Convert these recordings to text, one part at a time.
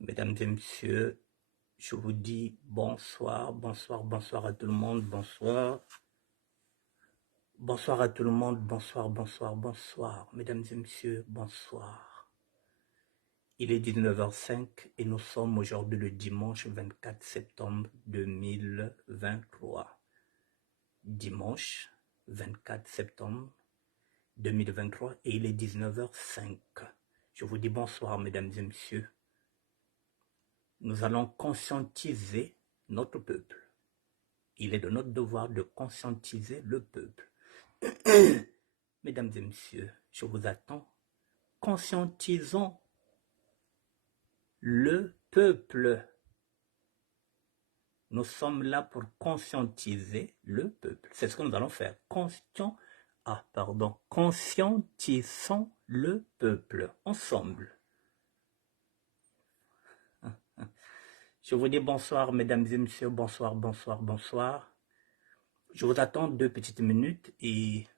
Mesdames et messieurs, je vous dis bonsoir, bonsoir, bonsoir à tout le monde, bonsoir. Bonsoir à tout le monde, bonsoir, bonsoir, bonsoir. Mesdames et messieurs, bonsoir. Il est 19h05 et nous sommes aujourd'hui le dimanche 24 septembre 2023. Dimanche 24 septembre 2023 et il est 19h05. Je vous dis bonsoir, mesdames et messieurs. Nous allons conscientiser notre peuple. Il est de notre devoir de conscientiser le peuple. Mesdames et messieurs, je vous attends. Conscientisons le peuple. Nous sommes là pour conscientiser le peuple. C'est ce que nous allons faire. Conscientisons le peuple ensemble. Je vous dis bonsoir, mesdames et messieurs, bonsoir, bonsoir, bonsoir. Je vous attends 2 petites minutes et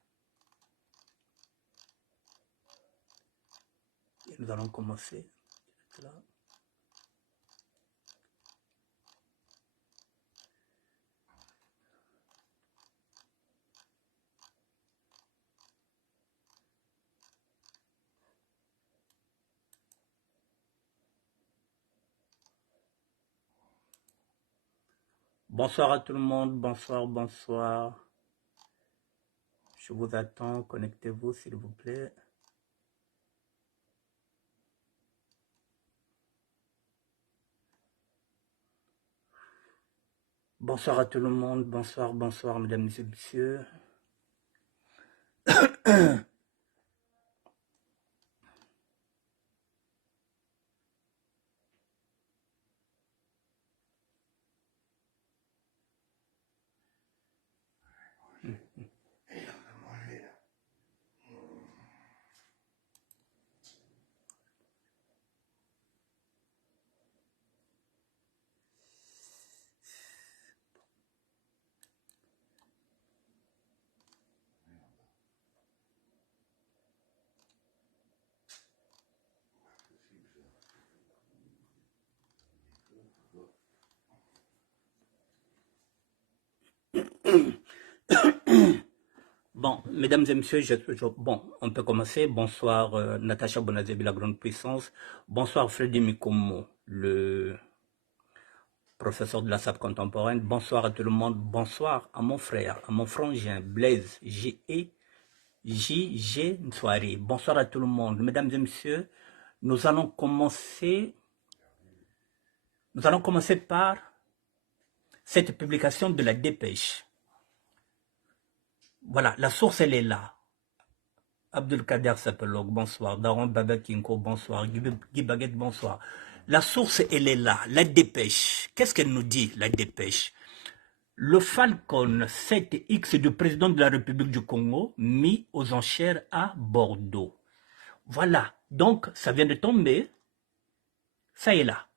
nous allons commencer. Bonsoir à tout le monde, bonsoir, bonsoir. Je vous attends, connectez-vous s'il vous plaît. Bonsoir à tout le monde, bonsoir, bonsoir mesdames et messieurs. Bon, mesdames et messieurs, bon, on peut commencer. Bonsoir Natacha Bonazebi, la grande puissance. Bonsoir Freddy Mikomo, le professeur de la SAP contemporaine. Bonsoir à tout le monde. Bonsoir à mon frère, à mon frangin Blaise J.G. Nswari. Bonsoir à tout le monde. Mesdames et messieurs, nous allons commencer par cette publication de la dépêche. Voilà, la source, elle est là. Abdelkader Sapelog, bonsoir. Daron Baba Kinko, bonsoir. Guy Baguette, bonsoir. La source, elle est là. La dépêche. Qu'est-ce qu'elle nous dit, la dépêche? Le Falcon 7X du président de la République du Congo mis aux enchères à Bordeaux. Voilà. Donc, ça vient de tomber. Ça est là.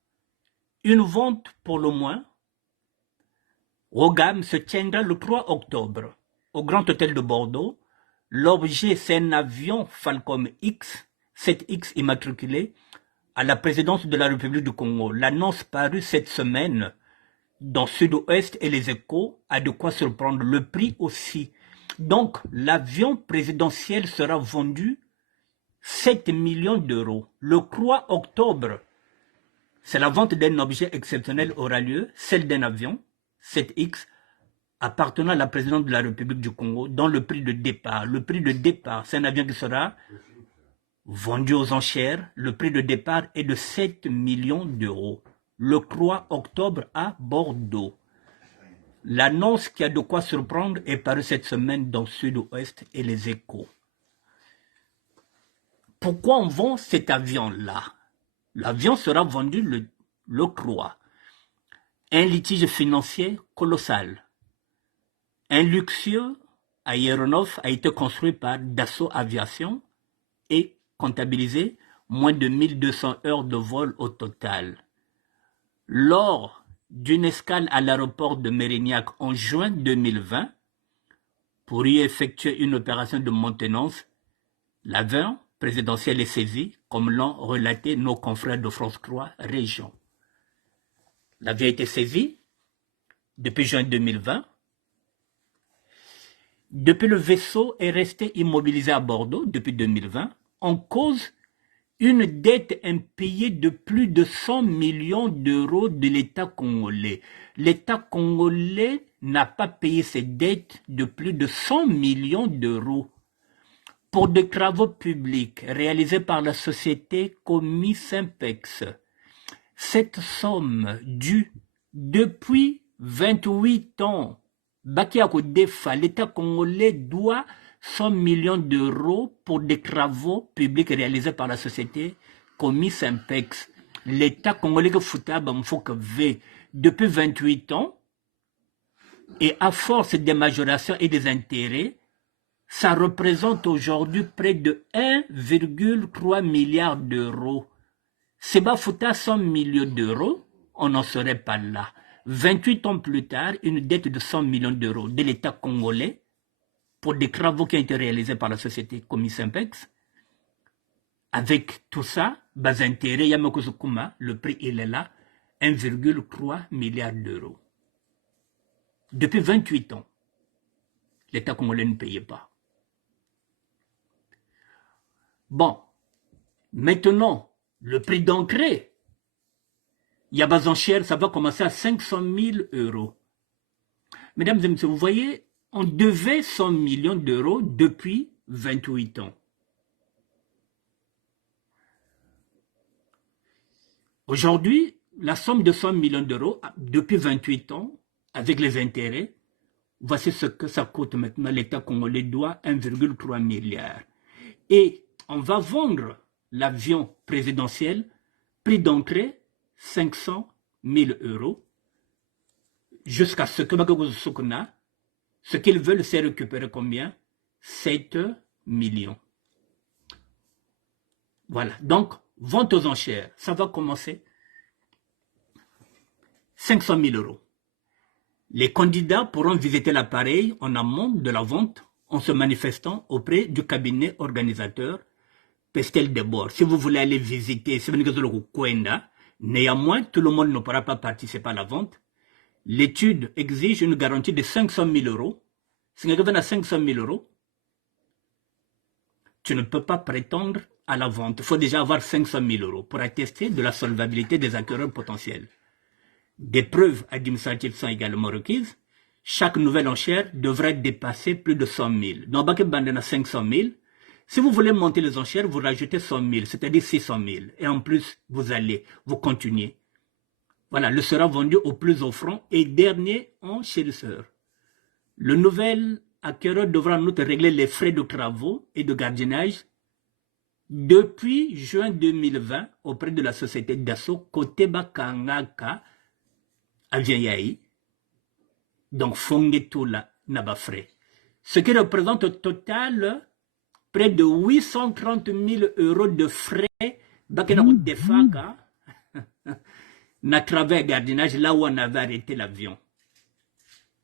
Une vente pour le moins au gamme se tiendra le 3 octobre au Grand Hôtel de Bordeaux. L'objet, c'est un avion Falcon X, 7X immatriculé à la présidence de la République du Congo. L'annonce parue cette semaine dans Sud-Ouest et les Échos a de quoi surprendre. Le prix aussi. Donc, l'avion présidentiel sera vendu 7 millions d'euros. Le 3 octobre, c'est la vente d'un objet exceptionnel aura lieu, celle d'un avion 7X appartenant à la présidente de la République du Congo, dont le prix de départ, c'est un avion qui sera vendu aux enchères. Le prix de départ est de 7 millions d'euros. Le 3 octobre à Bordeaux. L'annonce qui a de quoi surprendre est parue cette semaine dans Sud-Ouest et les Échos. Pourquoi on vend cet avion-là? L'avion sera vendu le 3. Un litige financier colossal. Un luxueux aéronef a été construit par Dassault Aviation et comptabilisé moins de 1200 heures de vol au total. Lors d'une escale à l'aéroport de Mérignac en juin 2020, pour y effectuer une opération de maintenance, l'avion présidentiel est saisi, comme l'ont relaté nos confrères de France 3 Région. L'avion a été saisi depuis juin 2020. Depuis, le vaisseau est resté immobilisé à Bordeaux depuis 2020 en cause une dette impayée de plus de 100 millions d'euros de l'État congolais. L'État congolais n'a pas payé ses dettes de plus de 100 millions d'euros pour des travaux publics réalisés par la société Comi Simpex. Cette somme due depuis 28 ans, Bakiako Defa, l'État congolais doit 100 millions d'euros pour des travaux publics réalisés par la société Comi Simpex. L'État congolais que Foutaba V depuis 28 ans, et à force des majorations et des intérêts, ça représente aujourd'hui près de 1,3 milliard d'euros. C'est Bafouta 100 millions d'euros, on n'en serait pas là. 28 ans plus tard, une dette de 100 millions d'euros de l'État congolais pour des travaux qui ont été réalisés par la société Comi Simpex. Avec tout ça, bas intérêt, Yamakuzukuma, le prix il est là, 1,3 milliard d'euros. Depuis 28 ans, l'État congolais ne payait pas. Bon, maintenant, le prix d'entrée, Yabazan cher, ça va commencer à 500 000 euros. Mesdames et messieurs, vous voyez, on devait 100 millions d'euros depuis 28 ans. Aujourd'hui, la somme de 100 millions d'euros, depuis 28 ans, avec les intérêts, voici ce que ça coûte maintenant. L'État congolais doit 1,3 milliard. Et on va vendre l'avion présidentiel, prix d'entrée 500 000 euros, jusqu'à ce que ce qu'ils veulent, c'est récupérer combien? 7 millions. Voilà, donc, vente aux enchères, ça va commencer 500 000 euros. Les candidats pourront visiter l'appareil en amont de la vente en se manifestant auprès du cabinet organisateur Pestel Debord. Si vous voulez aller visiter, néanmoins, tout le monde ne pourra pas participer à la vente. L'étude exige une garantie de 500 000 euros. Si vous avez 500 000 euros, tu ne peux pas prétendre à la vente. Il faut déjà avoir 500 000 euros pour attester de la solvabilité des acquéreurs potentiels. Des preuves administratives sont également requises. Chaque nouvelle enchère devrait dépasser plus de 100 000. Donc, Baké Bandana 500 000. Si vous voulez monter les enchères, vous rajoutez 100 000, c'est-à-dire 600 000. Et en plus, vous continuez. Voilà, le sera vendu au plus offrant et dernier enchérisseur. Le nouvel acquéreur devra en outre régler les frais de travaux et de gardiennage depuis juin 2020 auprès de la société Dassault Koteba Kangaka Aviayaï. Donc, Fongetula Naba frais. Ce qui représente au total près de 830 000 euros de frais Defaka n'a travers gardiennage là où on avait arrêté l'avion.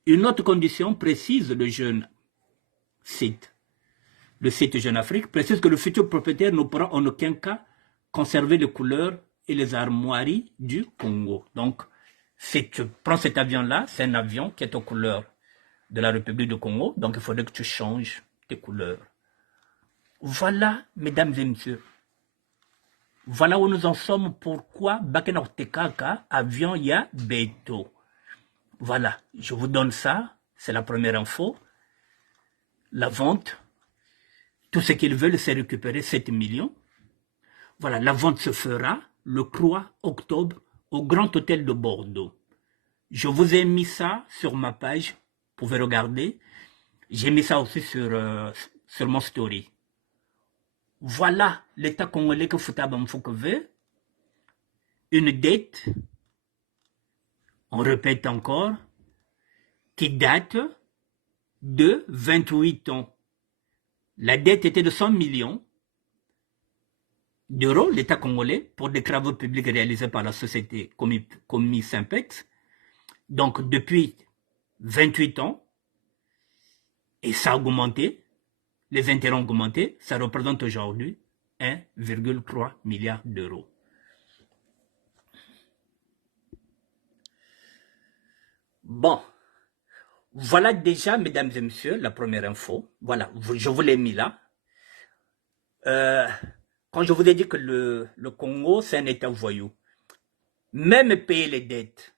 Une autre condition précise le jeune site. Le site Jeune Afrique précise que le futur propriétaire ne pourra en aucun cas conserver les couleurs et les armoiries du Congo. Donc, si tu prends cet avion-là, c'est un avion qui est aux couleurs de la République du Congo, donc il faudrait que tu changes tes couleurs. Voilà, mesdames et messieurs. Voilà où nous en sommes. Pourquoi Bakenortekaka, avion ya Beto. Voilà, je vous donne ça. C'est la première info. La vente. Tout ce qu'ils veulent, c'est récupérer 7 millions. Voilà, la vente se fera le 3 octobre au Grand Hôtel de Bordeaux. Je vous ai mis ça sur ma page. Vous pouvez regarder. J'ai mis ça aussi sur mon story. Voilà l'État congolais que Foutaba Mfouke veut. Une dette, on répète encore, qui date de 28 ans. La dette était de 100 millions d'euros, l'État congolais, pour des travaux publics réalisés par la société Comi Simpex. Donc, depuis 28 ans, et ça a augmenté, les intérêts ont augmenté, ça représente aujourd'hui 1,3 milliard d'euros. Bon, voilà déjà, mesdames et messieurs, la première info. Voilà, je vous l'ai mis là. Quand je vous ai dit que le Congo, c'est un État voyou, même payer les dettes.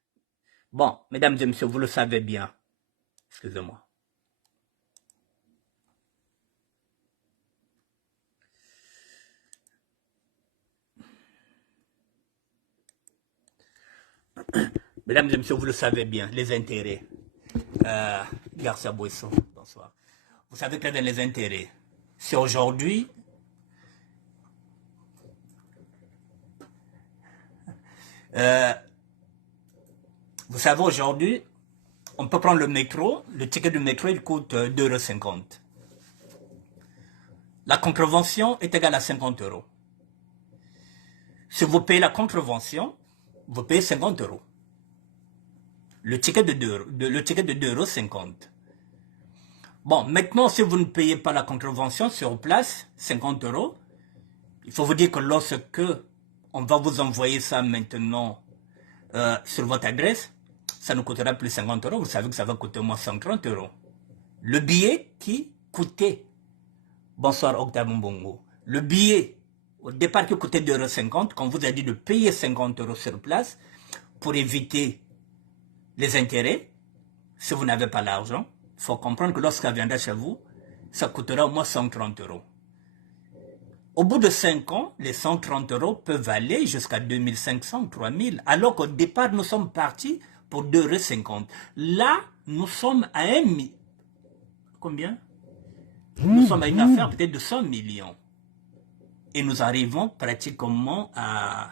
Bon, mesdames et messieurs, vous le savez bien. Excusez-moi. Mesdames et messieurs, vous le savez bien, les intérêts. Garcia Boisson, bonsoir. Vous savez que dans les intérêts, c'est aujourd'hui, vous savez aujourd'hui, on peut prendre le métro, le ticket du métro, il coûte 2,50 €. La contravention est égale à 50 €. Si vous payez la contravention, vous payez 50 €. Le ticket de 2,50 €. Bon, maintenant, si vous ne payez pas la contravention sur place, 50 €, il faut vous dire que lorsque on va vous envoyer ça maintenant sur votre adresse, ça nous coûtera plus 50 €. Vous savez que ça va coûter au moins 130 €. Le billet qui coûtait, bonsoir Octave Mbongo, le billet au départ qui coûtait 2,50 €, quand vous a dit de payer 50 € sur place pour éviter les intérêts, si vous n'avez pas l'argent, il faut comprendre que lorsqu'elle viendra chez vous, ça coûtera au moins 130 €. Au bout de 5 ans, les 130 € peuvent aller jusqu'à 2500, 3000, alors qu'au départ, nous sommes partis pour 2,50 €. Là, nous sommes à combien? Nous sommes à une affaire peut-être de 100 millions. Et nous arrivons pratiquement à...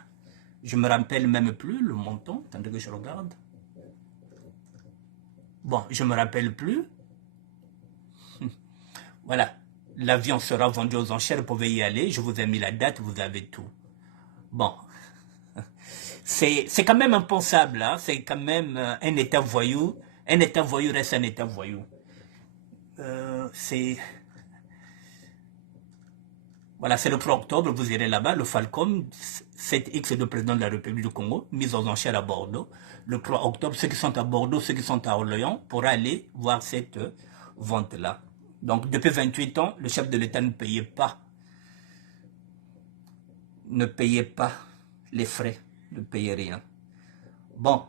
Je ne me rappelle même plus le montant. Attendez que je regarde. Bon, je ne me rappelle plus. Voilà. L'avion sera vendu aux enchères, vous pouvez y aller. Je vous ai mis la date, vous avez tout. Bon. C'est quand même impensable. Hein? C'est quand même un État voyou. Un État voyou reste un État voyou. C'est... Voilà, c'est le 3 octobre, vous irez là-bas, le Falcom, 7X est le président de la République du Congo, mis aux enchères à Bordeaux. Le 3 octobre, ceux qui sont à Bordeaux, ceux qui sont à Orléans, pourraient aller voir cette vente-là. Donc, depuis 28 ans, le chef de l'État ne payait pas les frais, ne payait rien. Bon.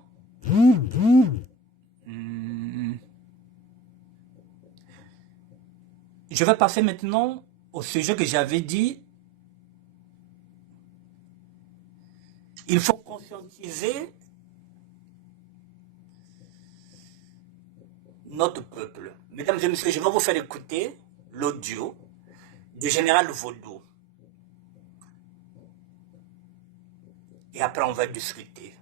Je vais passer maintenant au sujet que j'avais dit. Il faut conscientiser notre peuple. Mesdames et messieurs, je vais vous faire écouter l'audio du général Vaudou. Et après, on va discuter.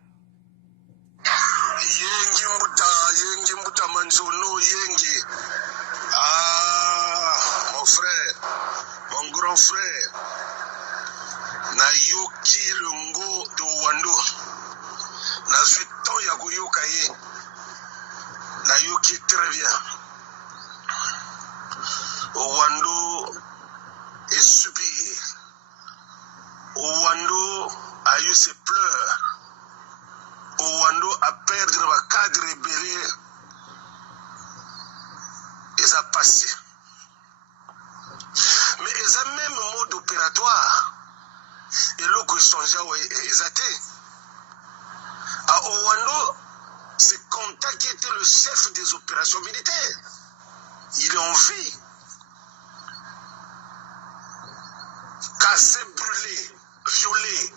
Ah, mon frère, mon grand frère, Nayoki Lungo de Wando, Nazuiton Yagoyoka ye, Nayoki très bien. Wando est subi. Wando a eu ses pleurs. Wando a perdu le cadre rebelle et ça a passé. Mais ils ont même mode opératoire. Et là que songe est athée. À Owando, c'est Conta qui était le chef des opérations militaires. Il est en vie. Cassé, brûlé, violé.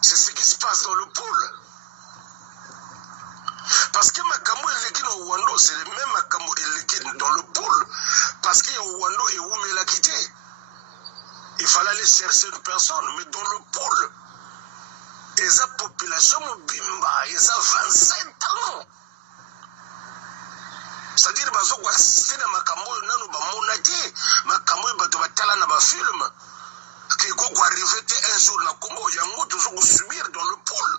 C'est ce qui se passe dans le pôle. Parce que Makambo et Lekin au Wando, c'est le même Makambo et Lekin dans le pôle. Parce qu'il y a Wando et Oumé l'a quitté. Il fallait aller chercher une personne. Mais dans le pôle, et la population Bimba, ils ont 27 ans. C'est-à-dire qu'ils ont assisté à Makambo, ils ont monté, Makambo, ils ont talent dans le film. Qui est arrivé un jour dans le Congo, il y a un toujours subir dans le pôle.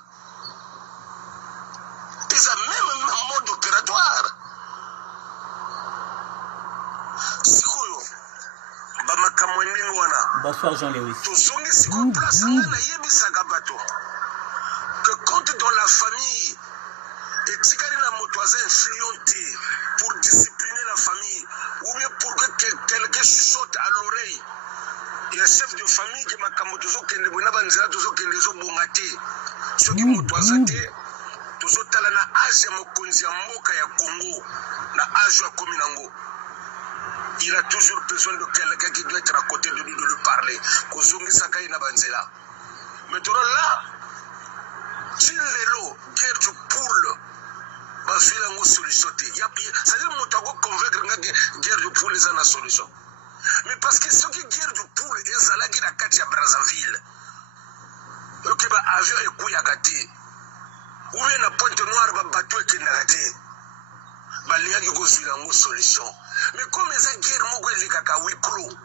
Ils ont même un mode opératoire. C'est quoi? Bonsoir Jean-Lewis. Que compte dans la famille et Tikari na motoise influenté pour discipliner la famille ou bien pour que quelqu'un chuchote à l'oreille. Il y a un chef de famille qui m'a kamotozo kende bona banzela tozo kende zo bongate. Ce qui motoise te tozo tala na âge mokonzi ya mboka ya Congo na âge ya kominango. Il a toujours besoin de quelqu'un qui doit être à côté de lui, de lui parler. Kozongi sakai na banzela. Maintenant là, si l'élo, guerre du poule, il y a une solution. C'est-à-dire que je convaincre que guerre du poule est une solution. Mais parce que ce qui est guerre du poule est la guerre à Brazzaville. Le qui va avion et couille à gâter. Ou bien la pointe noire va bateau et qui n'a gâté. Il y a une solution. Mais comme les guerres m'ont dit que huis clos.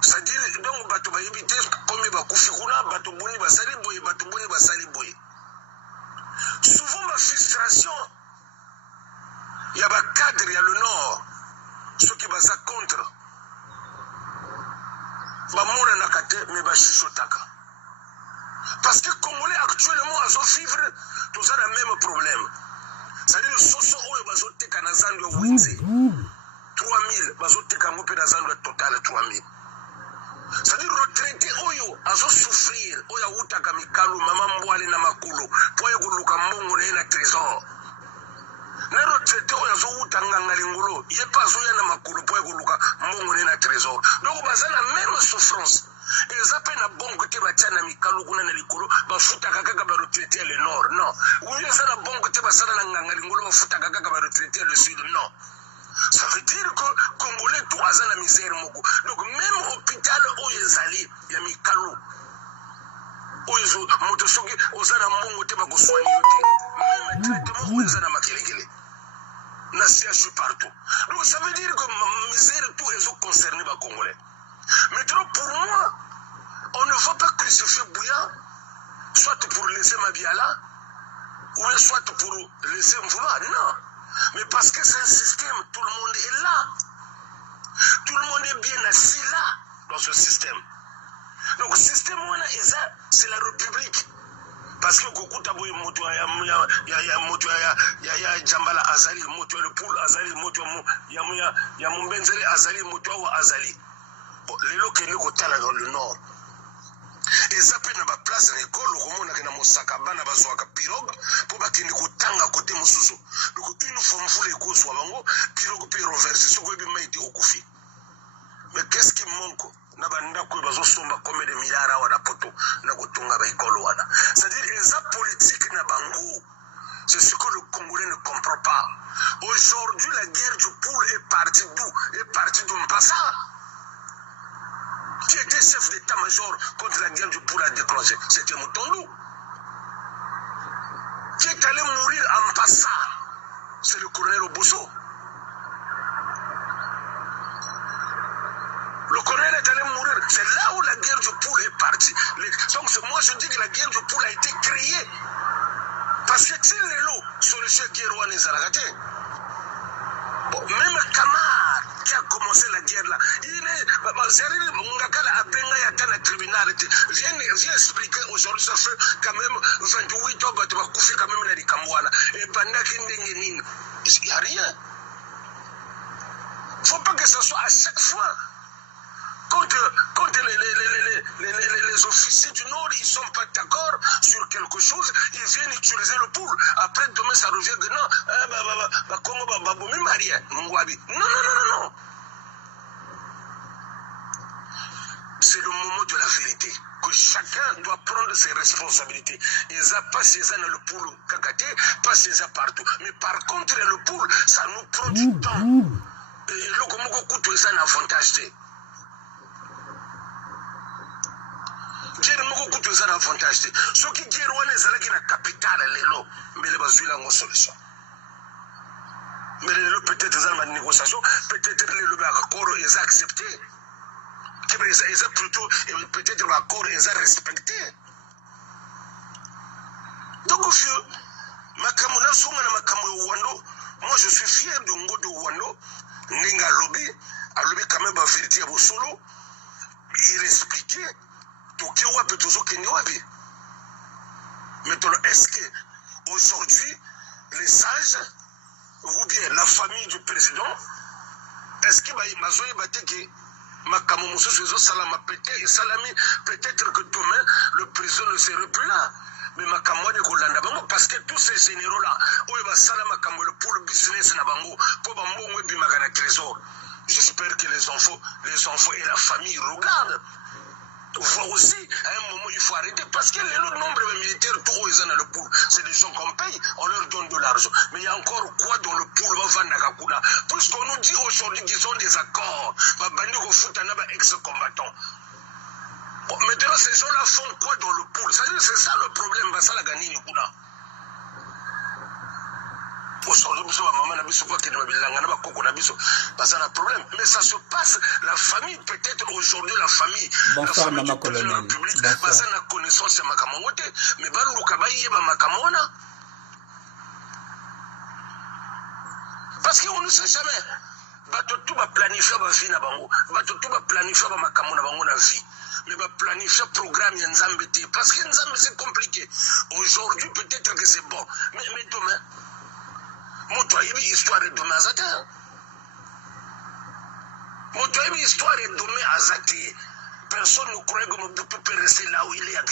C'est-à-dire, donc, bateau va éviter comme il va koufikuna, bateau boni va sali boy, bateau boni va sali boy. Souvent, ma frustration, il y a un cadre, il y a le nord, ceux qui vont ça contre. Bamona nakate, mais va chuchotaka. Parce que les Congolais actuellement, ils vivent tous le même problème. C'est-à-dire, le soso, ils vont te canazan de Winzi. 3000, ils vont te camoper dans un total 3000. C'est-à-dire retraité oyo azo souffrir oya utaka mikalu mama mbwale na makulu poye kuluka mbongo na trésor na retraité oyo azo utanga ngalingolo yepa azo ya na makulu poye kuluka mbongo na trésor donc bazana même souffrance ezape na bongo te batiana mikalu kuna na likolo bafuta kaka ba retraité le nord non ou bien ça na bongo te basala na ngalingolo bafuta kaka ba retraité le sud non. Ça veut dire que Congolais tout à la misère moko. Donc même hôpital où ils allaient, il y a mis calou. Où ils ont motosoki, aux ana mongo te bako soigner même traitement où ils ana makelekele. Na CHU partout. Donc ça veut dire que ma misère tout ils ont concerné les Congolais. Maintenant pour moi, on ne va pas crucifier Bouya, soit pour laisser Mabiala, ou soit pour laisser Mvouma. Non. Mais parce que c'est un système, tout le monde est là. Tout le monde est bien assis là, dans ce système. Donc, le système, c'est la République. Parce que Kokuta Boy Moto, il y a Djambala Azali, Moto, le poule Azali, Moto, il y a Mumbenzele Azali, Moto Azali. Bon, les lots qui sont dans le nord. Et ça peut être place à l'école, on a Mosaka, Bana Bazoaka Pirogue, pour battre une Kotanga côté Mosusu. Donc, une fois, il faut les causes soit bango, Pirogue peut reverser ce que vous été au Koufi. Mais qu'est-ce qui manque? Nabanda ko bazo somba comme des milliards à la poto, na kotunga ba école wana. C'est-à-dire, les politique na bango, c'est ce que le Congolais ne comprend pas. Aujourd'hui, la guerre du poule est partie d'où? Est partie d'où? Pas ça. Qui était chef d'état-major contre la guerre du poule à déclencher? C'était Moutondu. Qui est allé mourir en passant? C'est le colonel Obosso. Le colonel est allé mourir. C'est là où la guerre du poule est partie. Donc moi je dis que la guerre du poule a été créée. Parce que c'est l'élo sur le chef Guérouane et Zaragate. Bon, même Kamar qui a commencé la guerre là, il est. Mungakala a pris un tribunal. J'ai expliqué aujourd'hui, ça fait quand même 28 ans, tu vas coucher quand même les Kamouana. Et pendant qu'il n'y a rien. Il ne faut pas que ce soit à chaque fois. Quand les officiers du Nord, ils ne sont pas d'accord sur quelque chose, ils viennent utiliser le poule. Après, demain, ça revient que non. C'est le moment de la vérité. Que chacun doit prendre ses responsabilités. Et ça passe dans le poule kakate, passe ça partout. Mais par contre, le poule, ça nous prend du temps. Et le Komoko Koutou, c'est un avantage. C'est un avantage. Ce qui est la capitale, mais les bases ont une solution. Mais peut-être dans la négociation, peut-être les accords ils ont accepté. Ils ont plutôt, peut-être l'accord ils ont respecté. Donc, moi je suis fier de Ngodo Wando, Ninga Lobby, alobi quand même la vérité à vos solo, il expliquait, toke wapi tozo kende wapi. Maintenant, est-ce que aujourd'hui, les sages, ou bien la famille du président, est-ce que mazoye bateke makamo mususu ezo salama peut-être que demain le président ne serait plus là. Mais makamo de kolanda bango parce que tous ces généraux là, oyo basala makamo pour le business na bango, pour bango bi magana trésor. J'espère que les enfants et la famille regardent. Voir aussi, à un moment, il faut arrêter parce que le nombre de militaires, tout ils dans le pool, c'est des gens qu'on paye, on leur donne de l'argent. Mais il y a encore quoi dans le pool, puisqu'on nous dit aujourd'hui qu'ils ont des accords, ex-combattants. Bon, maintenant, ces gens-là font quoi dans le pool? C'est ça le problème, ça la gagné, Nikuna. Aujourd'hui, mais ça se passe, la famille, peut-être aujourd'hui, la famille du président de la République, parce que la connaissance de Makamongote, mais parce qu'on ne sait jamais. Tout va planifier la vie na bango, tout va planifier la vie. Mais va planifier le programme Nzambete, parce que Nzambé c'est compliqué. Aujourd'hui, peut-être que c'est bon, mais demain. Moto ayebi histoire de demain azate. Moto ayebi histoire de demain azate. Personne ne croit que Mobutu peut rester là où il est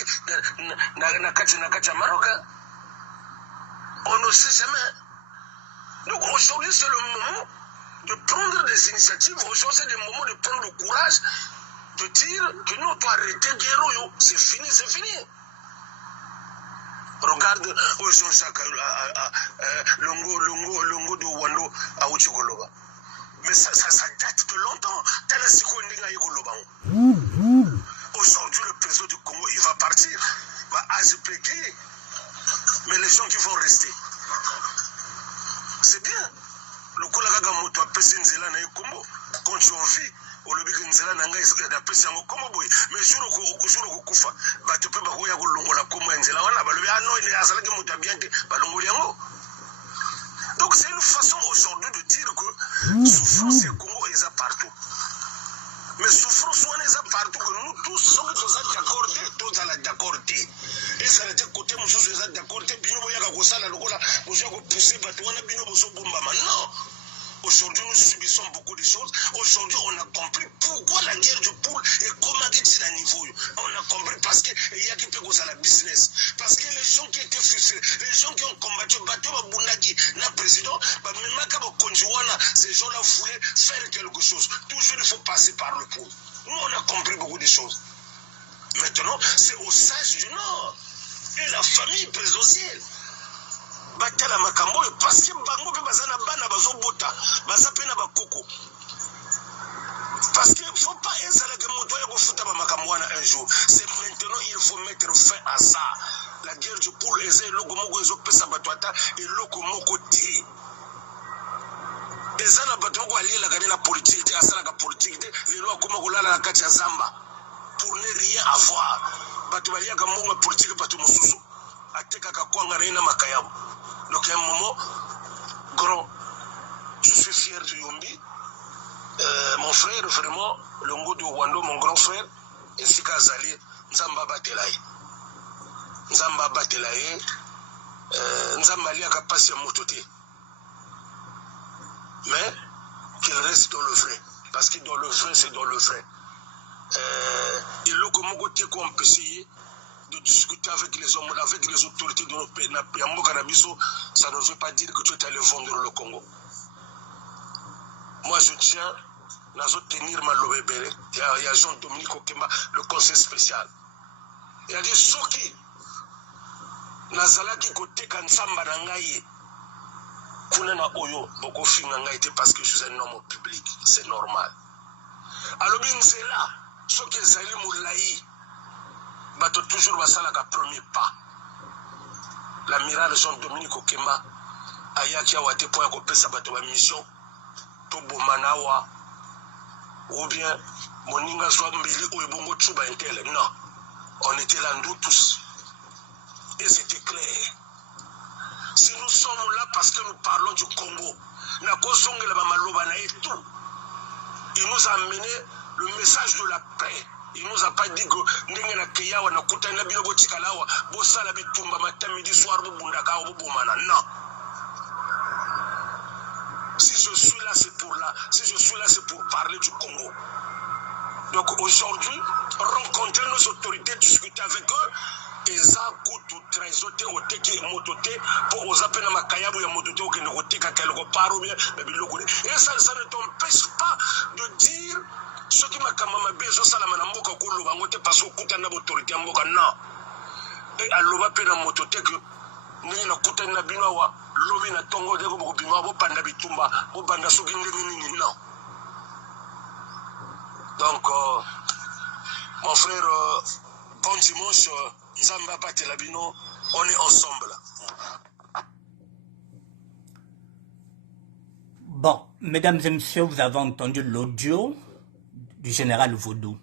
na kati Maroc. On ne sait jamais. Donc aujourd'hui c'est le moment de prendre des initiatives. Aujourd'hui c'est le moment de prendre le courage de dire que nous doit arrêter Guerrero. C'est fini, c'est fini. Regarde Longo de Wando à Uchigoloba. Mais ça date de longtemps. Aujourd'hui, le président du Congo, il va partir. Va AGPK. Mais les gens qui vont rester, c'est bien. Le Kolagaga Moto a pesé Nzela na Congo. Quand tu en vis, au lobby Nzela Nanga a pesé en Congo boy. Mais jour au Kufa, tu peux pas voir Longo la Congo Nzela. Ah non, il est à Salaki Moto bien que Balongo Yango. Donc c'est une façon aujourd'hui de dire que souffrance et Congo est partout. Mais souffrance est partout que nous tous sommes tous d'accord. Et ça a été côté nous d'accord. Bino boyaka kosala lokola boyaka pousser bato wana bino boso bomba. Non. Aujourd'hui, nous subissons beaucoup de choses. Aujourd'hui, on a compris pourquoi la guerre du pool et comment c'est à niveau. On a compris parce qu'il y a qui peut causer la business. Parce que les gens qui étaient frustrés, les gens qui ont combattu, le président, ces gens-là voulaient faire quelque chose. Toujours, il faut passer par le pool. Nous, on a compris beaucoup de choses. Maintenant, c'est aux sages du Nord et la famille présidentielle. Batala makambo parce que bango pe bazana bana bazobota bazapena bakoko parce que faut pas ezala que moto ya kofuta ba makambo wana un jour. C'est maintenant il faut mettre fin à ça. La guerre du pool eze loko moko ezo pesa bato ata et loko moko te ezana bato moko aliela gani na politique asala ka politique les lois comme kolala na kati ya zamba pour ne rien avoir bato balia ka monga politique bato mosusu ateka ka kwanga reina makayabo. Donc à un moment, grand, je suis fier de Yombi. Mon frère, vraiment, Longo de Wando, mon grand frère, et Sika Zali, Nzamba Batelaye. Nzamba Batelaye, Nzamba Lia Kapasi Mototé. Mais qu'il reste dans le vrai. Parce que dans le vrai, c'est dans le vrai. Et le Komogoté qu'on peut essayer de discuter avec les hommes, avec les autorités de notre pays, ça ne veut pas dire que tu es allé vendre le Congo. Moi, je tiens à tenir ma lobébéré. Il y a Jean-Dominique Okemba, le conseil spécial. Il a dit Soki, Nazalaki Kote Kansamba Nangaye, Kunena Oyo, Boko Fingangaye, parce que je suis un homme public. C'est normal. Alors, c'est là, Soki Zali Moulaï. Bato toujours basala ka premier pas. L'amiral Jean-Dominique Okemba ayaki awate po ya kopesa bato ba mission to bomanawa ou bien moninga zwa mbili o ebongo tsuba intele. Non, on était là nous tous et c'était clair. Si nous sommes là parce que nous parlons du Congo, na kozongela ba maloba na et tout. il nous a amené le message de la paix. Il nous a pas dit que Ndengena Keyawa na Kutana Binobo Tikalawa, Bossala Bitumba matin, midi, soir, Bundaka, Boumana. Non. Si je suis là, c'est pour là. Si je suis là, c'est pour parler du Congo. Donc aujourd'hui, rencontrer nos autorités, discuter avec eux, et ça coûte trésote au teki motote pour aux appels à Makayabu et motote au Kenoteka quelque part ou bien et ça ne t'empêche pas de dire ce qui m'a quand même besoin salamana mboka kulu bangote parce que kuta na autorité mboka non et aloba pe na motote que ni na kuta na binowa lobi na tongo de ko bima bo panda bitumba bo banda soki nini non. Donc mon frère bon dimanche Zamba Patelabino, on est ensemble. Bon, mesdames et messieurs, vous avez entendu l'audio du général Vaudou.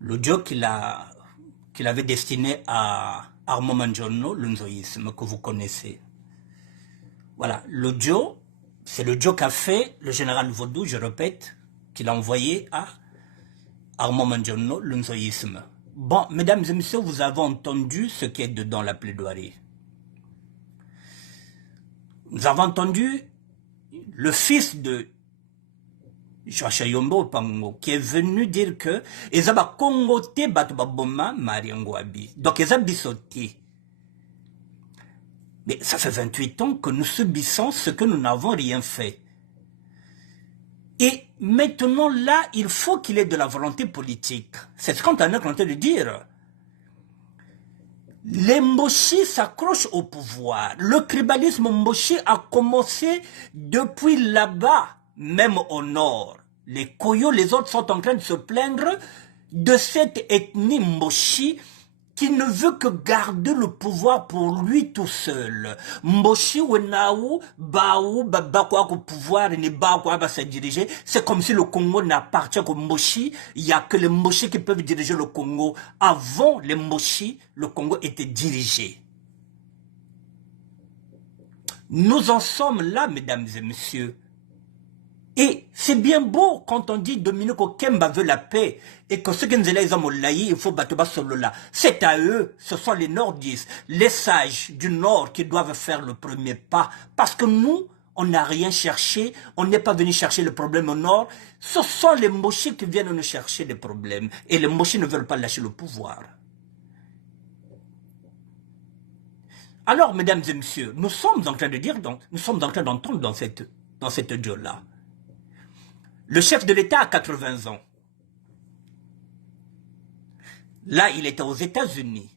L'audio qu'il avait destiné à Armand Manjono, le nzoïsme que vous connaissez. Voilà, l'audio, c'est l'audio qu'a fait le général Vaudou, je répète, qu'il a envoyé à Armand Manjono, le nzoïsme. Bon, mesdames et messieurs, vous avez entendu ce qui est dedans la plaidoirie. Nous avons entendu le fils de Joachim Yombo Pango qui est venu dire que Ezaba Kongote Batubaboma Mariangwabi. Donc Ezaba Sotti. Mais ça fait 28 ans que nous subissons ce que nous n'avons rien fait. Et maintenant, là, il faut qu'il ait de la volonté politique. C'est ce qu'on est en train de dire. Les Mboshi s'accrochent au pouvoir. Le tribalisme Mboshi a commencé depuis là-bas, même au nord. Les Koyo, les autres sont en train de se plaindre de cette ethnie Mboshi qui ne veut que garder le pouvoir pour lui tout seul. Mboshi Wenaou, Baou, Babakwa au pouvoir, ni Bakwa va se diriger. C'est comme si le Congo n'appartient qu'aux Mboshi. Il n'y a que les Mboshi qui peuvent diriger le Congo. Avant les Mboshi, le Congo était dirigé. Nous en sommes là, mesdames et messieurs. Et c'est bien beau quand on dit Dominique Kemba veut la paix et que ceux qui nous élèvent en Molaï, il faut battre solo là. C'est à eux, ce sont les nordistes, les sages du nord qui doivent faire le premier pas. Parce que nous, on n'a rien cherché, on n'est pas venu chercher le problème au nord. Ce sont les Mochis qui viennent nous chercher les problèmes. Et les Mochis ne veulent pas lâcher le pouvoir. Alors, mesdames et messieurs, nous sommes en train de dire, donc, nous sommes en train d'entendre dans cette audio-là. Le chef de l'État a 80 ans. Là, il était aux États-Unis.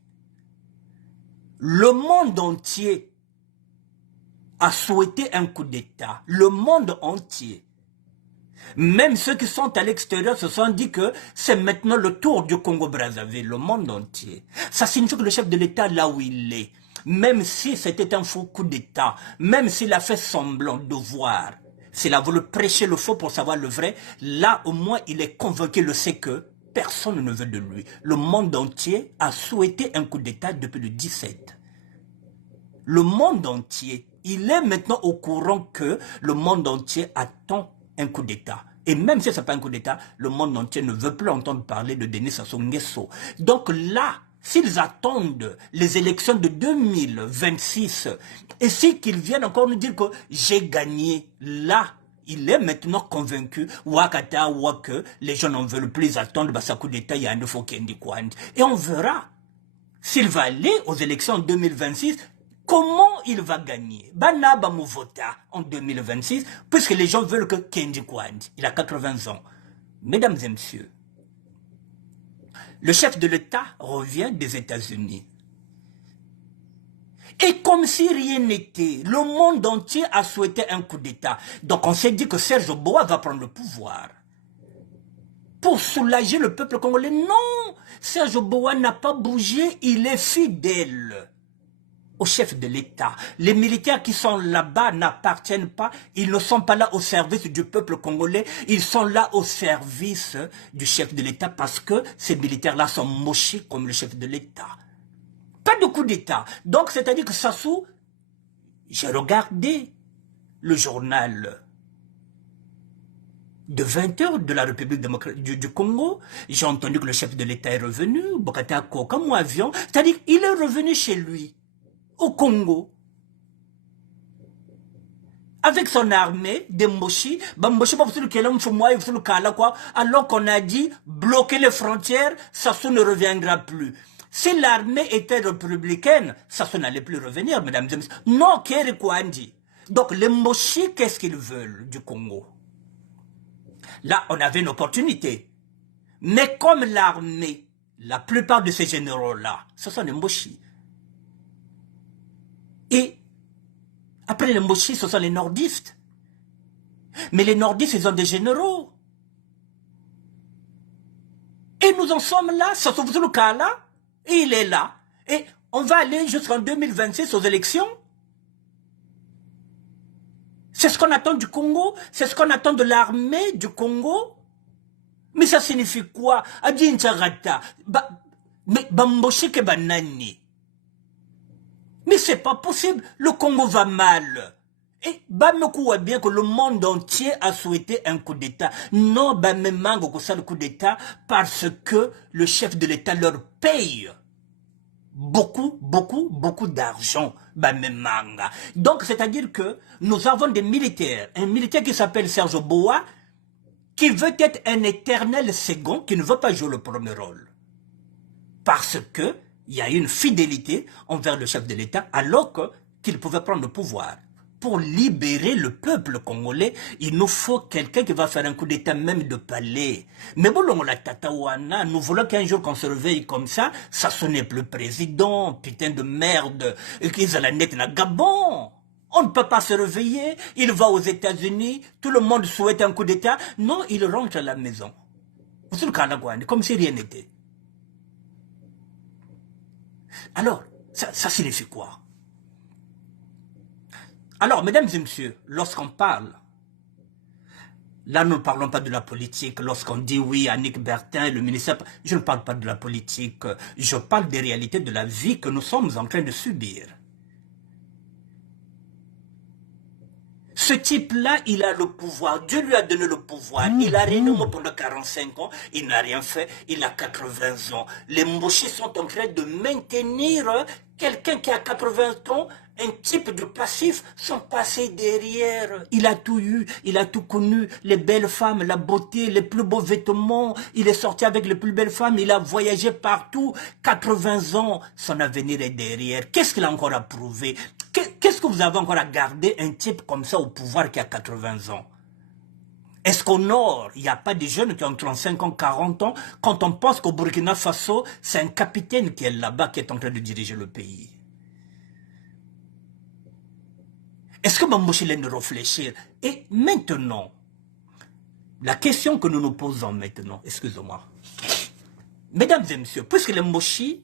Le monde entier a souhaité un coup d'État. Le monde entier. Même ceux qui sont à l'extérieur se sont dit que c'est maintenant le tour du Congo-Brazzaville, le monde entier. Ça signifie que le chef de l'État, là où il est, même si c'était un faux coup d'État, même s'il a fait semblant de voir, s'il a voulu prêcher le faux pour savoir le vrai, là au moins il est convaincu, il le sait que personne ne veut de lui. Le monde entier a souhaité un coup d'État depuis le 17. Le monde entier, il est maintenant au courant que le monde entier attend un coup d'État. Et même si ce n'est pas un coup d'État, le monde entier ne veut plus entendre parler de Denis Sassou Nguesso. Donc là, s'ils attendent les élections de 2026, et si qu'ils viennent encore nous dire que j'ai gagné, là, il est maintenant convaincu, Wakata, que les gens n'en veulent plus attendre, bah, ça coup d'État, il y a un nouveau Kendi Kwand. Et on verra s'il va aller aux élections en 2026, comment il va gagner. Banaba Mouvota en 2026, puisque les gens veulent que Kendi Kwand, il a 80 ans. Mesdames et messieurs, le chef de l'État revient des États-Unis. Et comme si rien n'était, le monde entier a souhaité un coup d'État. Donc on s'est dit que Serge Boa va prendre le pouvoir. Pour soulager le peuple congolais. Non, Serge Boa n'a pas bougé, il est fidèle au chef de l'État. Les militaires qui sont là-bas n'appartiennent pas, ils ne sont pas là au service du peuple congolais, ils sont là au service du chef de l'État parce que ces militaires-là sont mochés comme le chef de l'État. Pas de coup d'État. Donc, c'est-à-dire que Sassou, j'ai regardé le journal de 20 heures de la République démocratique du Congo. J'ai entendu que le chef de l'État est revenu, Bokata Koka, mon avion. C'est-à-dire qu'il est revenu chez lui, au Congo. Avec son armée, des Mboshi, alors qu'on a dit bloquer les frontières, Sassou ne reviendra plus. Si l'armée était républicaine, Sassou n'allait plus revenir, mesdames et messieurs. Non, Keri Kwandi. Donc les Mboshi, qu'est-ce qu'ils veulent du Congo? Là, on avait une opportunité. Mais comme l'armée, la plupart de ces généraux-là, ce sont des Mboshi. Et après les Mboshi, ce sont les nordistes. Mais les nordistes, ils ont des généraux. Et nous en sommes là, Sassou Kala, et il est là. Et on va aller jusqu'en 2026 aux élections. C'est ce qu'on attend du Congo, c'est ce qu'on attend de l'armée du Congo. Mais ça signifie quoi? Mais c'est pas possible, le Congo va mal. Et Bamekou voit bien que le monde entier a souhaité un coup d'État. Non, Bamemango que ça le coup d'État parce que le chef de l'État leur paye beaucoup d'argent. Bamemanga. Donc, c'est-à-dire que nous avons des militaires. Un militaire qui s'appelle Serge Boa, qui veut être un éternel second, qui ne veut pas jouer le premier rôle. Parce que il y a une fidélité envers le chef de l'État, alors qu'il pouvait prendre le pouvoir. Pour libérer le peuple congolais, il nous faut quelqu'un qui va faire un coup d'État même de palais. Mais bon, la Tataouana, nous voulons qu'un jour qu'on se réveille comme ça n'est plus président, putain de merde, et qu'ils ont la nette na Gabon. On ne peut pas se réveiller, il va aux États-Unis, tout le monde souhaite un coup d'État. Non, il rentre à la maison. C'est le Canada, comme si rien n'était. Alors, ça signifie quoi? Alors, mesdames et messieurs, lorsqu'on parle, là nous ne parlons pas de la politique, lorsqu'on dit oui, Annick Bertin, le ministère, je ne parle pas de la politique, je parle des réalités de la vie que nous sommes en train de subir. Ce type-là, il a le pouvoir, Dieu lui a donné le pouvoir, il a régné pendant 45 ans, il n'a rien fait, il a 80 ans. Les Mboshi sont en train de maintenir quelqu'un qui a 80 ans, un type de passif, son passé derrière. Il a tout eu, il a tout connu, les belles femmes, la beauté, les plus beaux vêtements, il est sorti avec les plus belles femmes, il a voyagé partout, 80 ans, son avenir est derrière. Qu'est-ce qu'il a encore à prouver? Qu'est-ce que vous avez encore à garder un type comme ça au pouvoir qui a 80 ans? Est-ce qu'au Nord, il n'y a pas des jeunes qui ont 35 ans, 40 ans, quand on pense qu'au Burkina Faso, c'est un capitaine qui est là-bas, qui est en train de diriger le pays? Est-ce que Bamboshi l'aide de réfléchir? Et maintenant, la question que nous nous posons maintenant, excusez-moi, mesdames et messieurs, puisque les Mboshi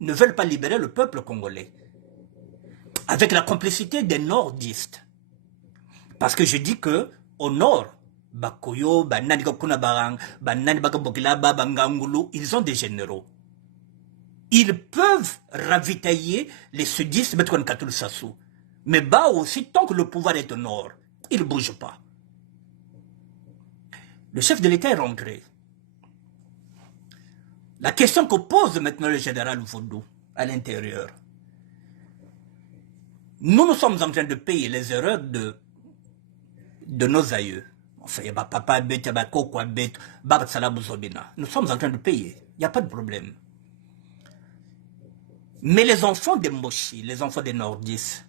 ne veulent pas libérer le peuple congolais, avec la complicité des nordistes, parce que je dis que au nord, Bakoyo, Banani Kunabarang, Banani Bakabokilaba, Bangangulu, ils ont des généraux. Ils peuvent ravitailler les sudistes, Betouan Katul Sassou. Mais bah aussi, tant que le pouvoir est au nord, il ne bouge pas. Le chef de l'État est rentré. La question que pose maintenant le général Vodou à l'intérieur, nous sommes en train de payer les erreurs de nos aïeux. Enfin, nous sommes en train de payer. Il n'y a pas de problème. Mais les enfants des Mboshi, les enfants des nordistes,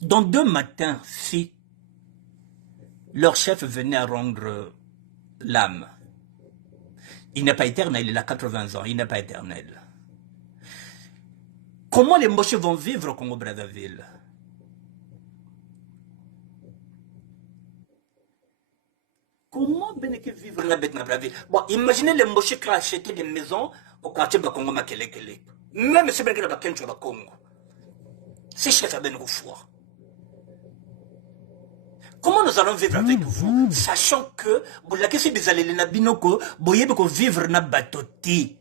dans 2 matins, si leur chef venait à rendre l'âme, il n'est pas éternel, il a 80 ans, il n'est pas éternel. Comment les Mboshi vont vivre au Congo-Brazzaville? Comment Beneke vivre na Brazzaville? Bon, imaginez les Mboshi qui ont acheté des maisons au quartier de Congo Makelekele. Même si Beneke n'a pas au Congo. C'est chef à Benoko Foua. Comment nous allons vivre avec vous, sachant que, vous l'avez dit, vous allez vivre na batoti.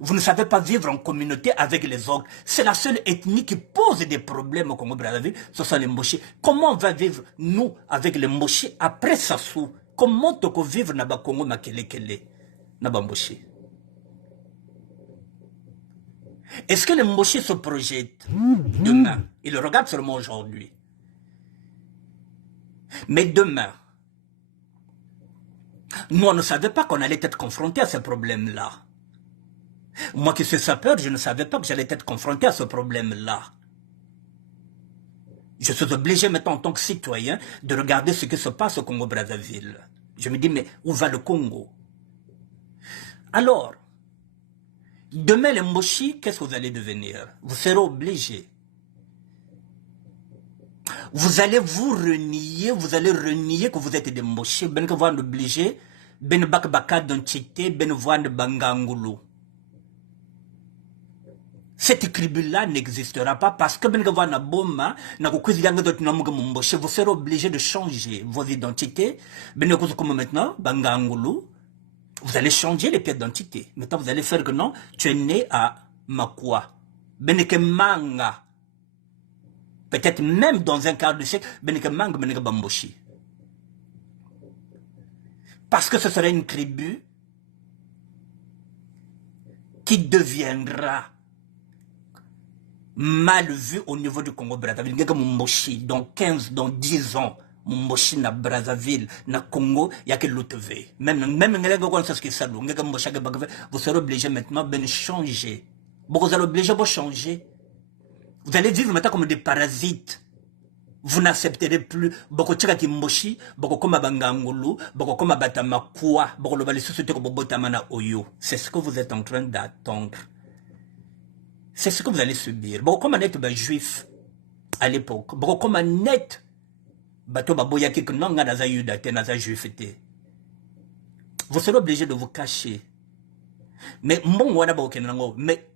Vous ne savez pas vivre en communauté avec les autres. C'est la seule ethnie qui pose des problèmes au Congo-Brazzaville, ce sont les Moshi. Comment on va vivre, nous, avec les Moshi après Sassou? Comment on peut vivre dans le Congo Makelekele, dans le Moshi? Est-ce que les Moshi se projettent demain? Ils regardent seulement aujourd'hui. Mais demain, nous, on ne savait pas qu'on allait être confrontés à ce problème-là. Moi qui suis sapeur, je ne savais pas que j'allais être confronté à ce problème-là. Je suis obligé maintenant en tant que citoyen de regarder ce qui se passe au Congo-Brazzaville. Je me dis, mais où va le Congo? Alors, demain les Moshi, qu'est-ce que vous allez devenir? Vous serez obligé. Vous allez vous renier, que vous êtes des Moshi, ben que vous êtes obligé, ben bakbaka d'entité, ben vous êtes bangangulu. Cette tribu-là n'existera pas parce que vous serez obligé de changer vos identités. Comme maintenant, Bangangulu, vous allez changer les pièces d'identité. Maintenant, vous allez faire que non, tu es né à Makwa. Manga. Peut-être même dans un quart de siècle, Manga, Bamboshi. Parce que ce serait une tribu qui deviendra mal vu au niveau du Congo-Brazzaville. Dans 15, dans 10 ans, Mumboshi na Brazzaville, na Congo, il n'y a que l'OTV. Même vous serez obligé maintenant de changer. Vous allez obligé de changer. Vous allez vivre maintenant comme des parasites. Vous n'accepterez plus. Boko tchaka kimboshi, boko koma bangangulu, boko koma batama kwa, boko lo bali société ko bobotama na oyo. C'est ce que vous êtes en train d'attendre. C'est ce que vous allez subir. Bon, comme un net juif à l'époque, bon, comme un net bateau baboya qui non naza yuda te naza juifete. Vous serez obligé de vous cacher. Mais bon, mais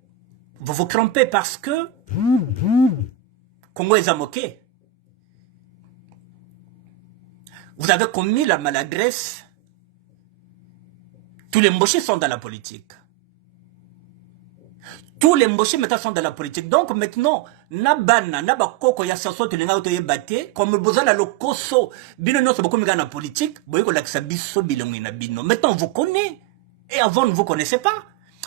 vous vous trompez parce que Congo est amoqué. Vous avez commis la maladresse. Tous les mochés sont dans la politique. Tous les mochés maintenant sont dans la politique. Donc maintenant, nabana, nabakoko ya saso telinga otoye bate, comme besoin la lokoso, bino non c'est beaucoup miga na politique, boyeko la biso bilongi na bino. Maintenant on vous connaît. Et avant ne vous connaissez pas.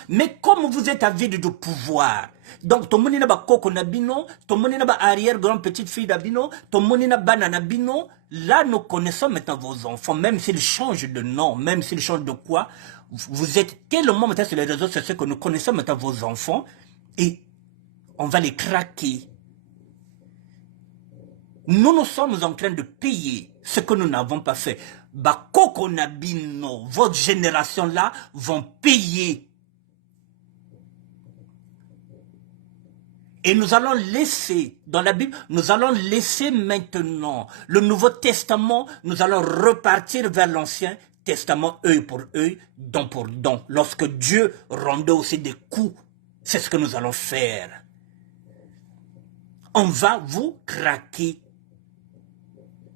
Mais comme vous êtes avide du pouvoir, donc ton moni na bakoko na bino, ton moni na ba arrière grande petite fille na bino, ton moni na bana na bino, là nous connaissons maintenant vos enfants, même s'ils changent de nom, même s'ils changent de quoi, vous êtes tellement maintenant sur les réseaux sociaux que nous connaissons maintenant vos enfants et on va les craquer. Nous sommes en train de payer ce que nous n'avons pas fait. Bakoko na bino, votre génération là vont payer. Et nous allons laisser, dans la Bible, nous allons laisser maintenant le Nouveau Testament, nous allons repartir vers l'Ancien Testament, œil pour œil, dent pour dent. Lorsque Dieu rendait aussi des coups, c'est ce que nous allons faire. On va vous craquer.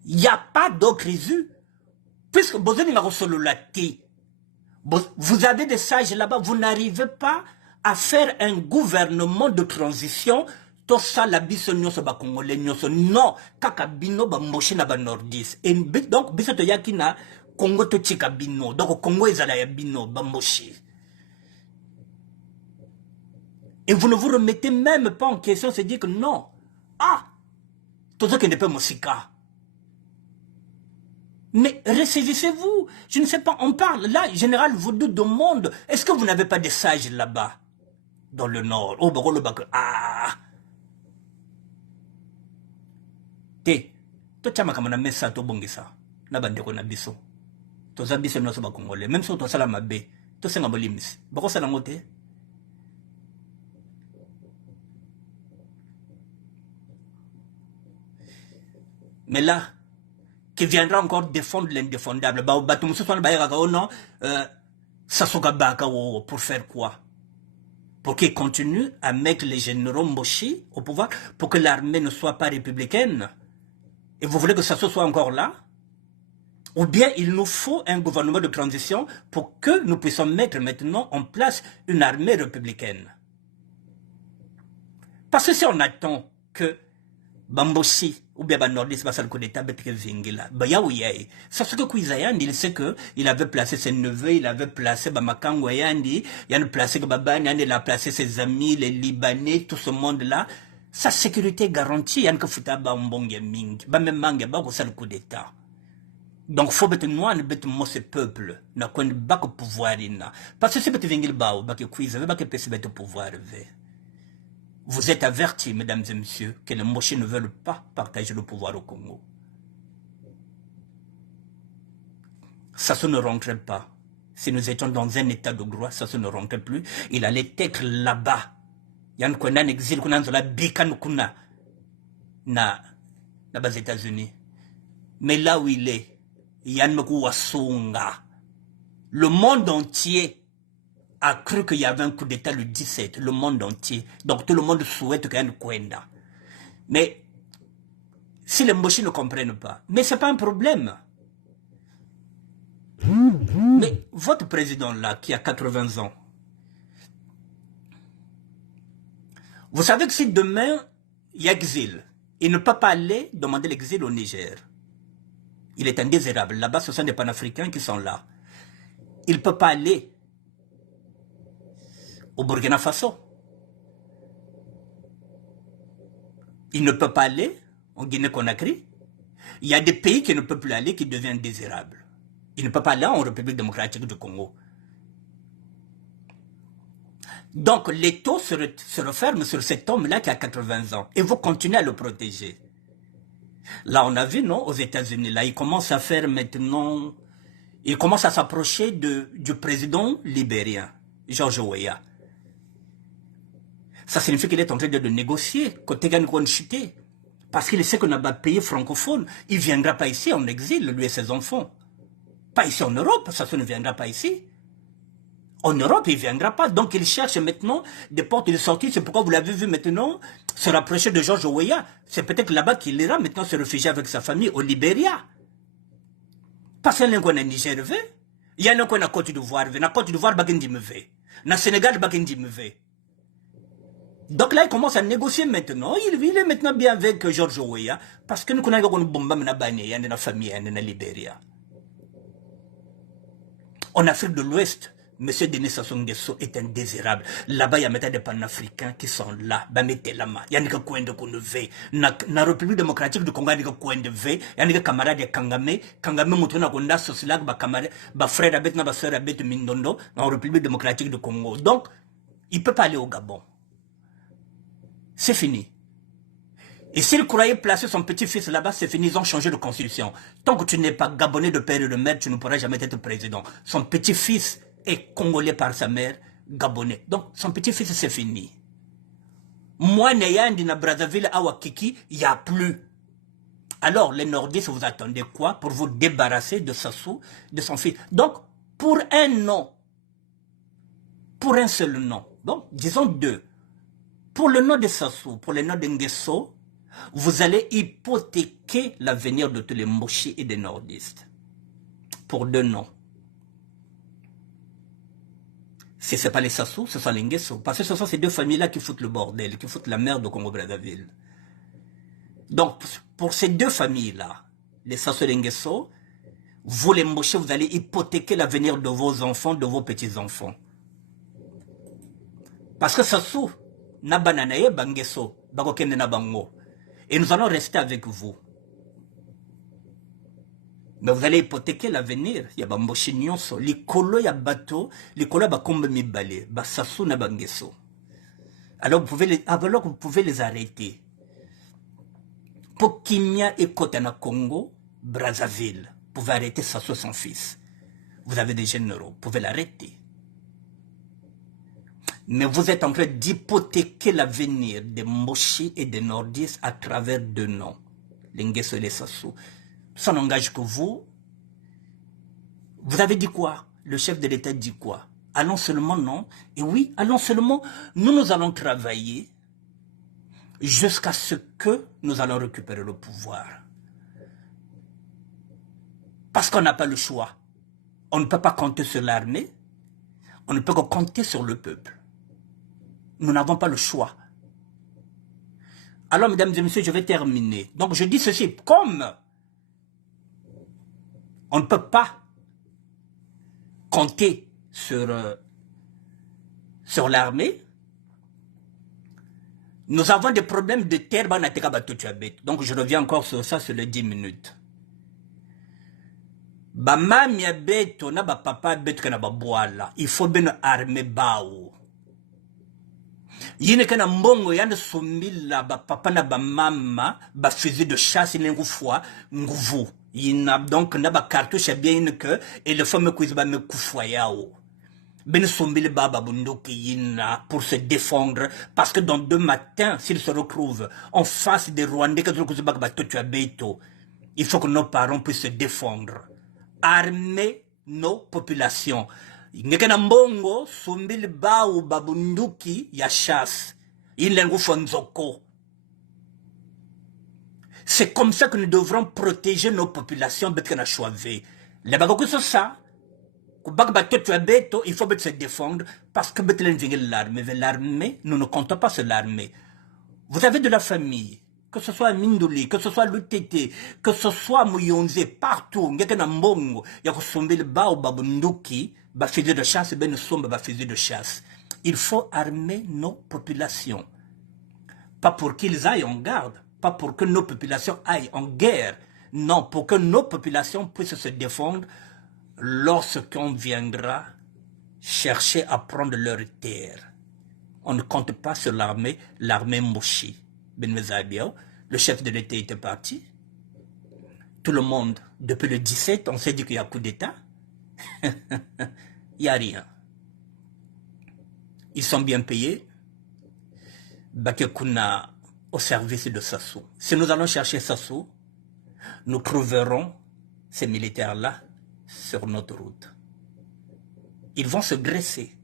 Il n'y a pas d'autre issue. Puisque vous avez des sages là-bas, vous n'arrivez pas à faire un gouvernement de transition, tout ça la bisonio se ba congolais non, kaka bino ba moshi na ba nordis. Et donc bisoto yakina Congo to tika bino, donc Congo ezala ya bino ba moshi. Et vous ne vous remettez même pas en question, c'est dire que non, ah, tout ça qui n'est pas mosika. Mais ressaisissez-vous, je ne sais pas, on parle, là, général, vous demande, est-ce que vous n'avez pas des sages là-bas? Dans le nord, au Boro le Bac, ah! Te, to chama kama na mesa to bongisa, na bandeko na biso. To za biso no so ba Congolais, même si to sala mabe, to senga bolimis. Bako sala ngote. Mais là, qui viendra encore défendre l'indéfendable, bah batum so ba yaka non, sasoka baka pour faire quoi? Pour qu'ils continuent à mettre les généraux Moshi au pouvoir, pour que l'armée ne soit pas républicaine. Et vous voulez que ça soit encore là? Ou bien il nous faut un gouvernement de transition pour que nous puissions mettre maintenant en place une armée républicaine. Parce que si on attend que Bamboshi ou bien Nordis va coup d'État Vingila, ça ce que Kouizayandi, il sait qu'il avait placé ses neveux, il avait placé Bamakangwayandi, il a placé Babani, il a placé ses amis, les Libanais, tout ce monde-là. Sa sécurité est garantie, il y a un Futa Bambonga Ming, Bamemanga, le coup d'État. Donc, il faut que nous ayons ce peuple, nous avons pas de pouvoir. Parce que si vous avez un pouvoir, vous avez un pouvoir. Vous êtes avertis, mesdames et messieurs, que les Mochis ne veulent pas partager le pouvoir au Congo. Ça ne rentrait pas. Si nous étions dans un état de droit, ça ne rentrait plus. Il allait être là-bas. Il y a un exil, il y a un bikan na les États-Unis. Mais là où il est, le monde entier a cru qu'il y avait un coup d'État le 17, le monde entier. Donc tout le monde souhaite qu'il y ait un Kwenda. Mais si les Mochis ne comprennent pas, mais ce n'est pas un problème. Mais votre président là, qui a 80 ans, vous savez que si demain il y a exil, il ne peut pas aller demander l'exil au Niger. Il est indésirable. Là-bas, ce sont des panafricains qui sont là. Il ne peut pas aller au Burkina Faso. Il ne peut pas aller en Guinée-Conakry. Il y a des pays qui ne peuvent plus aller, qui deviennent indésirables. Il ne peut pas aller en République démocratique du Congo. Donc, les taux se referment sur cet homme-là qui a 80 ans. Et vous continuez à le protéger. Là, on a vu, non, aux États-Unis, là, il commence à faire maintenant... Il commence à s'approcher du président libérien, George Weah. Ça signifie qu'il est en train de négocier, côté Gagne-Chuté. Parce qu'il sait qu'on n'a pas pays francophone. Il ne viendra pas ici en exil, lui et ses enfants. Pas ici en Europe, ça ne viendra pas ici. En Europe, il ne viendra pas. Donc, il cherche maintenant des portes de sortie. C'est pourquoi vous l'avez vu maintenant se rapprocher de George Weah. C'est peut-être là-bas qu'il ira maintenant se réfugier avec sa famille au Libéria. Parce qu'il y a un qu'on a Niger, il y a un qu'on a Côte d'Ivoire, na Côte d'Ivoire, na Sénégal, donc là, il commence à négocier maintenant. Il est maintenant bien avec George Weah. Parce que nous connaissons une bombe dans la famille, dans la Libéria. En Afrique de l'Ouest, M. Denis Sassou Nguesso est indésirable. Là-bas, il y a des panafricains qui sont là. Il y a des coins de Konové. Dans la République démocratique du Congo, il y a des coins de V. Il y a des camarades de Kangame. Kangame, Moutouna, Konda, Sosilak, frère Abet, sœur Abet, Mindondo, dans la République démocratique du Congo. Donc, il ne peut pas aller au Gabon. C'est fini. Et s'il croyait placer son petit-fils là-bas, c'est fini, ils ont changé de constitution. Tant que tu n'es pas gabonais de père et de mère, tu ne pourras jamais être président. Son petit-fils est congolais par sa mère, gabonais. Donc, son petit-fils, c'est fini. Moi, Neyandi na Brazzaville, Awakiki, il n'y a plus. Alors, les nordistes, vous attendez quoi pour vous débarrasser de Sassou, de son fils? Donc, pour un nom, pour un seul nom, bon, disons deux. Pour le nom de Sassou, pour le nom de Nguesso, vous allez hypothéquer l'avenir de tous les Mochis et des nordistes. Pour deux noms. Si ce n'est pas les Sassou, ce sont les Nguesso. Parce que ce sont ces deux familles-là qui foutent le bordel, qui foutent la merde au Congo-Brazzaville. Donc, pour ces deux familles-là, les Sassou et les Nguesso, vous les Mochis, vous allez hypothéquer l'avenir de vos enfants, de vos petits-enfants. Parce que Sassou, Nabananaye, Bangesso, Bagokende Nabango. Et nous allons rester avec vous. Mais vous allez hypothéquer l'avenir. Il y a Bamboshi Nyonso, Likolo ya bateau, Likolo ya bakombe mibale, Basassou na Bangesso. Alors vous pouvez les arrêter. Pour Kimia et Kotana Congo, Brazzaville, vous pouvez arrêter Sassou son fils. Vous avez des généraux, vous pouvez l'arrêter. Mais vous êtes en train d'hypothéquer l'avenir des Mochis et des nordistes à travers deux noms, les Nguesso et les Sassou. Ça n'engage que vous. Vous avez dit quoi? Le chef de l'État dit quoi? Allons seulement, non? Et oui, allons seulement, nous allons travailler jusqu'à ce que nous allons récupérer le pouvoir. Parce qu'on n'a pas le choix. On ne peut pas compter sur l'armée, on ne peut que compter sur le peuple. Nous n'avons pas le choix. Alors, mesdames et messieurs, je vais terminer. Donc, je dis ceci, comme on ne peut pas compter sur l'armée, nous avons des problèmes de terre. Donc, je reviens encore sur ça sur les 10 minutes. Mami abeto na papa abeto na babwala. Il faut bien armer bao. Yine kana mbongo yande somila papa na mama fusil de chasse n'engu fois nguvu. Yina donc na cartouche bien que et le fameux quiz me kufwa yao. Ben sombile baba bundoki yina pour se défendre parce que dans 2 matins s'ils se retrouvent en face des Rwandais que il faut que nos parents puissent se défendre. Armer nos populations. Ngekena mbongo sombile bao babunduki ya chasse. Ilengu fonzoko. C'est comme ça que nous devrons protéger nos populations betkena choivé. Les bagoku c'est ça. Il faut se défendre parce que l'armée, nous ne comptons pas sur l'armée. Vous avez de la famille, que ce soit à Minduli, que ce soit à l'UTT, que ce soit à Mouyonze, partout, il y a fusil de chasse, fusil de chasse. Il faut armer nos populations. Pas pour qu'ils aillent en garde, pas pour que nos populations aillent en guerre. Non, pour que nos populations puissent se défendre lorsqu'on viendra chercher à prendre leur terre. On ne compte pas sur l'armée Mouchi. Le chef de l'État était parti. Tout le monde, depuis le 17, on s'est dit qu'il y a coup d'État. Il n'y a rien. Ils sont bien payés. Bakekuna au service de Sassou. Si nous allons chercher Sassou, nous trouverons ces militaires-là sur notre route. Ils vont se graisser.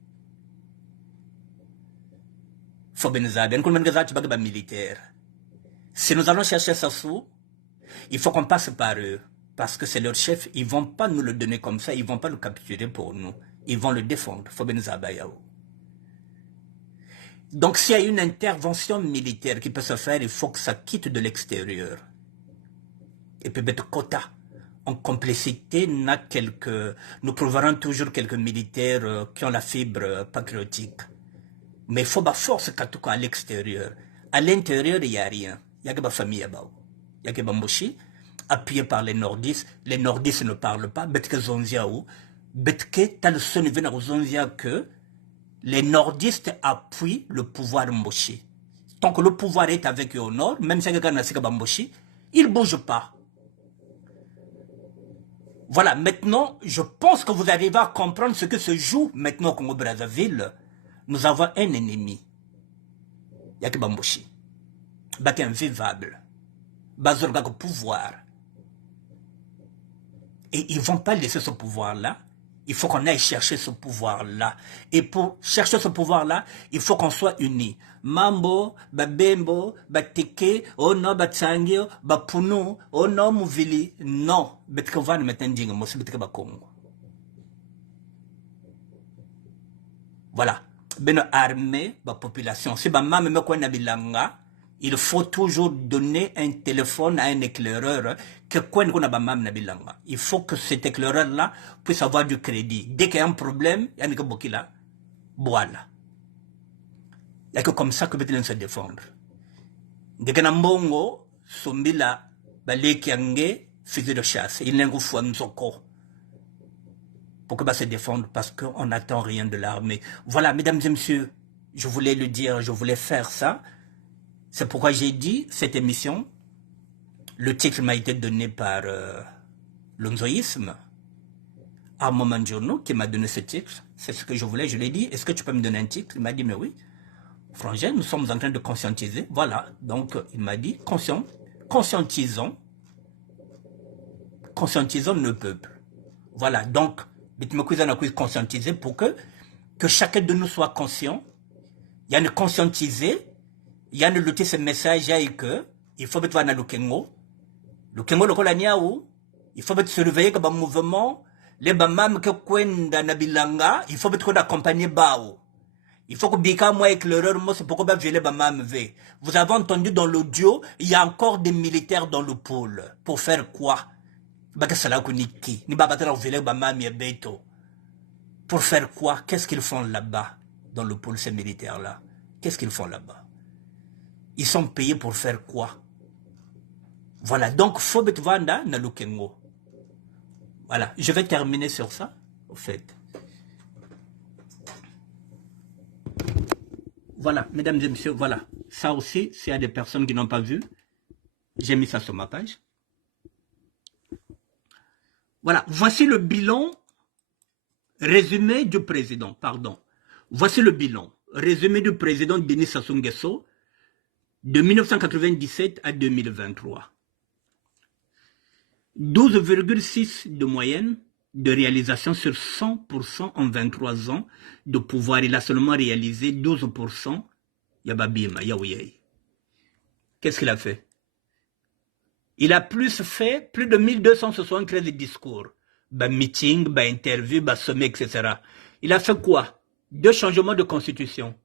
Militaire. Si nous allons chercher Sassou, il faut qu'on passe par eux. Parce que c'est leur chef, ils ne vont pas nous le donner comme ça, ils ne vont pas le capturer pour nous. Ils vont le défendre. Donc s'il y a une intervention militaire qui peut se faire, il faut que ça quitte de l'extérieur. Et puis mettre quota. En complicité, nous trouverons toujours quelques militaires qui ont la fibre patriotique. Mais il faut la force à l'extérieur. À l'intérieur, il n'y a rien. Il y a que ma famille. Il y a que Bamboshi, appuyé par les nordistes. Les nordistes ne parlent pas. Betke Zonziaou. Betke, t'as le son niveau aux Zonzia que les nordistes appuient le pouvoir Mboshi. Tant que le pouvoir est avec eux au nord, même si quelqu'un n'a pas Bamboshi, il ne bouge pas. Voilà, maintenant, je pense que vous arrivez à comprendre ce que se joue maintenant au Congo-Brazzaville. Nous avons un ennemi. Yaki Bamboshi. Baki invivable. Bazorga au pouvoir. Et ils ne vont pas laisser ce pouvoir-là. Il faut qu'on aille chercher ce pouvoir-là. Et pour chercher ce pouvoir-là, il faut qu'on soit unis. Mambo, Babembo, Bateke, oh non, Batsangio, Bapunu, oh non, Mouvili. Non. Betkovan metending, Mosi Betkeba Congo. Voilà. Ben armée, la population. Si ma maman me connaît bilanga, il faut toujours donner un téléphone à un éclaireur que quoi qu'on a bamam na bilanga. Il faut que cet éclaireur là puisse avoir du crédit. Dès qu'il y a un problème, il y a un bokila. Voilà. Il n'y a que comme ça que peut se défendre. Dès qu'il y a un bongo, sombila, balekiange, fusil de chasse. Il n'y a pas de pour que se défendre parce qu'on n'attend rien de l'armée. Voilà, mesdames et messieurs, je voulais le dire, je voulais faire ça. C'est pourquoi j'ai dit cette émission. Le titre m'a été donné par l'onzoïsme, Armand Journo, qui m'a donné ce titre. C'est ce que je voulais, je l'ai dit. Est-ce que tu peux me donner un titre? Il m'a dit, mais oui. Frangin, nous sommes en train de conscientiser. Voilà, donc il m'a dit, conscientisons le peuple. Voilà, donc, conscientiser pour que chacun de nous soit conscient. Il y a une conscientiser, il y a une lutter ce message et que il faut mettre dans le Kengo. Le Kengo, le Kolaniaou, Il faut surveiller comme un mouvement. Les bamam que kwenda na bilanga, il faut être accompagné bao. Il faut que Bika moi éclaireur moi c'est pourquoi violer bamam ve. Vous avez entendu dans l'audio, il y a encore des militaires dans le pôle. Pour faire quoi? Baka sala kuniki. Ni babatra violer bamam ya beto. Pour faire quoi? Qu'est-ce qu'ils font là-bas dans le pôle ces militaires là? Qu'est-ce qu'ils font là-bas? Ils sont payés pour faire quoi? Voilà, donc Fobet Vanda na Lukengo. Voilà, je vais terminer sur ça, au fait. Voilà, mesdames et messieurs, voilà. Ça aussi, s'il y a des personnes qui n'ont pas vu, j'ai mis ça sur ma page. Voilà, voici le bilan résumé du président, pardon. Voici le bilan résumé du président Denis Sassou Nguesso de 1997 à 2023. 12,6 de moyenne de réalisation sur 100% en 23 ans de pouvoir. Il a seulement réalisé 12%. Yababima, yaouyei. Qu'est-ce qu'il a fait? Il a fait plus de 1273 discours. Meeting, interview, sommet, etc. Il a fait quoi? 2 changements de constitution.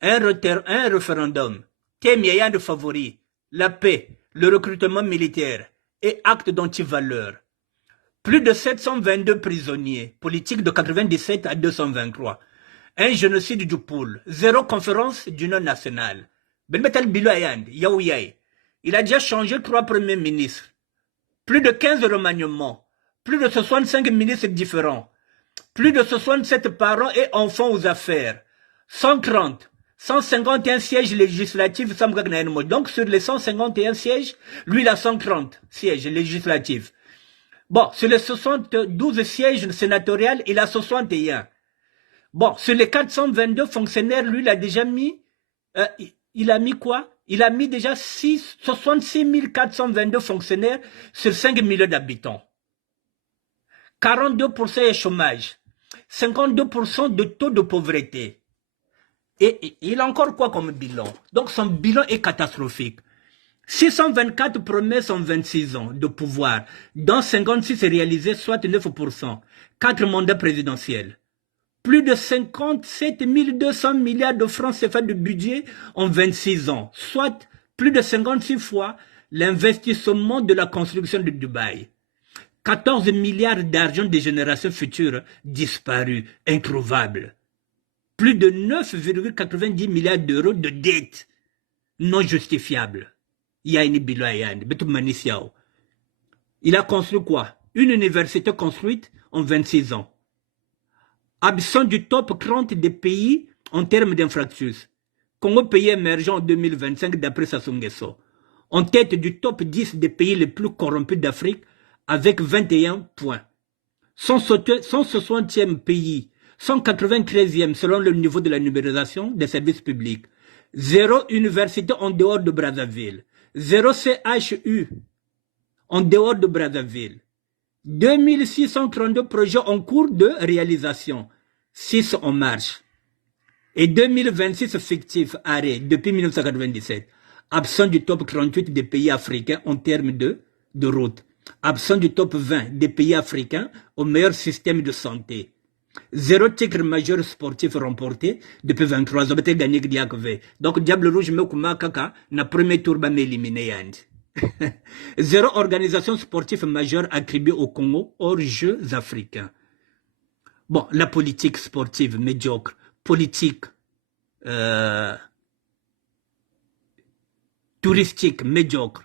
Un référendum. Thème de favoris. La paix, le recrutement militaire et acte d'antivaleur. Plus de 722 prisonniers politiques de 97 à 223. Un génocide du pôle. 0 conférence d'union nationale. Il a déjà changé 3 premiers ministres. Plus de 15 remaniements. Plus de 65 ministres différents. Plus de 67 parents et enfants aux affaires. 130. 151 sièges législatifs. Donc sur les 151 sièges, lui il a 130 sièges législatifs. Bon, sur les 72 sièges sénatoriales, il a 61. Bon, sur les 422 fonctionnaires, lui il a déjà mis... il a mis quoi? Il a mis déjà 66 422 fonctionnaires sur 5 millions d'habitants. 42% de chômage. 52% de taux de pauvreté. Et il a encore quoi comme bilan? Donc son bilan est catastrophique. 624 promesses en 26 ans de pouvoir, dont 56 réalisées, soit 9%. 4 mandats présidentiels. Plus de 57 200 milliards de francs CFA de budget en 26 ans, soit plus de 56 fois l'investissement de la construction de Dubaï. 14 milliards d'argent des générations futures disparus, introuvables. Plus de 9,90 milliards d'euros de dettes non justifiables. Il a construit quoi? Une université construite en 26 ans. Absent du top 30 des pays en termes d'infrastructures. Congo pays émergent en 2025 d'après Sassou Nguesso. En tête du top 10 des pays les plus corrompus d'Afrique avec 21 points. 160e pays, 193e selon le niveau de la numérisation des services publics. 0 université en dehors de Brazzaville. 0 CHU en dehors de Brazzaville. 2632 projets en cours de réalisation, 6 en marche. Et 2026 fictifs arrêts depuis 1997. Absent du top 38 des pays africains en termes de route. Absent du top 20 des pays africains au meilleur système de santé. 0 titre majeur sportif remporté depuis 23 ans. Donc Diable Rouge me kaka na premier tour ba m'éliminer yandi. 0 organisation sportive majeure attribuée au Congo hors Jeux africains. Bon, la politique sportive médiocre, politique touristique médiocre,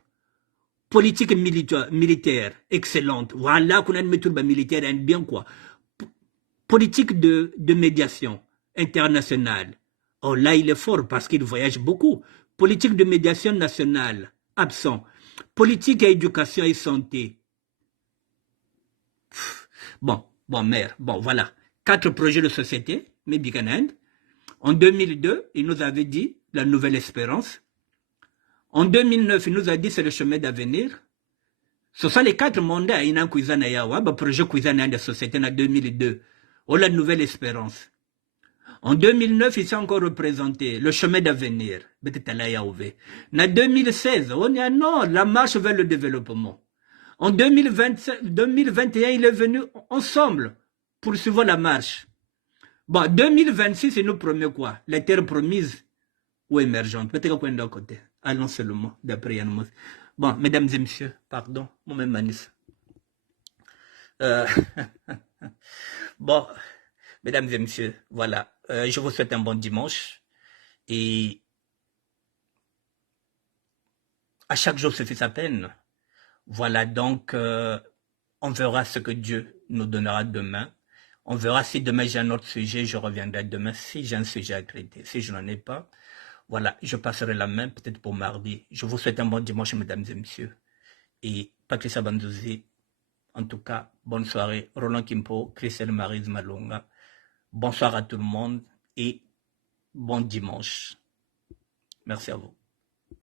politique militaire excellente. Voilà qu'on a une méthode militaire bien quoi. Politique de médiation internationale. Oh là il est fort parce qu'il voyage beaucoup. Politique de médiation nationale absent. Politique et éducation et santé. Bon, mère, bon, voilà. 4 projets de société, mais Bikanand. En 2002, il nous avait dit la nouvelle espérance. En 2009, il nous a dit c'est le chemin d'avenir. Ce sont les 4 mandats. Il y a un Kouizana Yawa, un projet Kouizana de société en 2002. Oh, la nouvelle espérance. En 2009, il s'est encore représenté le chemin d'avenir. En 2016, on a non, la marche vers le développement. En 2021, il est venu ensemble pour suivre la marche. Bon, 2026, c'est nous promet quoi? Les terres promises ou émergentes. Peut-être qu'on est d'un côté. Allons seulement, d'après Yann Mos. Bon, mesdames et messieurs, pardon, moi-même Manis. Bon, mesdames et messieurs, voilà. Je vous souhaite un bon dimanche. Et à chaque jour suffit sa peine. Voilà, donc, on verra ce que Dieu nous donnera demain. On verra si demain j'ai un autre sujet, je reviendrai demain si j'ai un sujet à traiter. Si je n'en ai pas, voilà, je passerai la main peut-être pour mardi. Je vous souhaite un bon dimanche, mesdames et messieurs. Et Patricia Bandouzi, en tout cas, bonne soirée. Roland Kimpo, Christelle Marise Malonga. Bonsoir à tout le monde et bon dimanche. Merci à vous.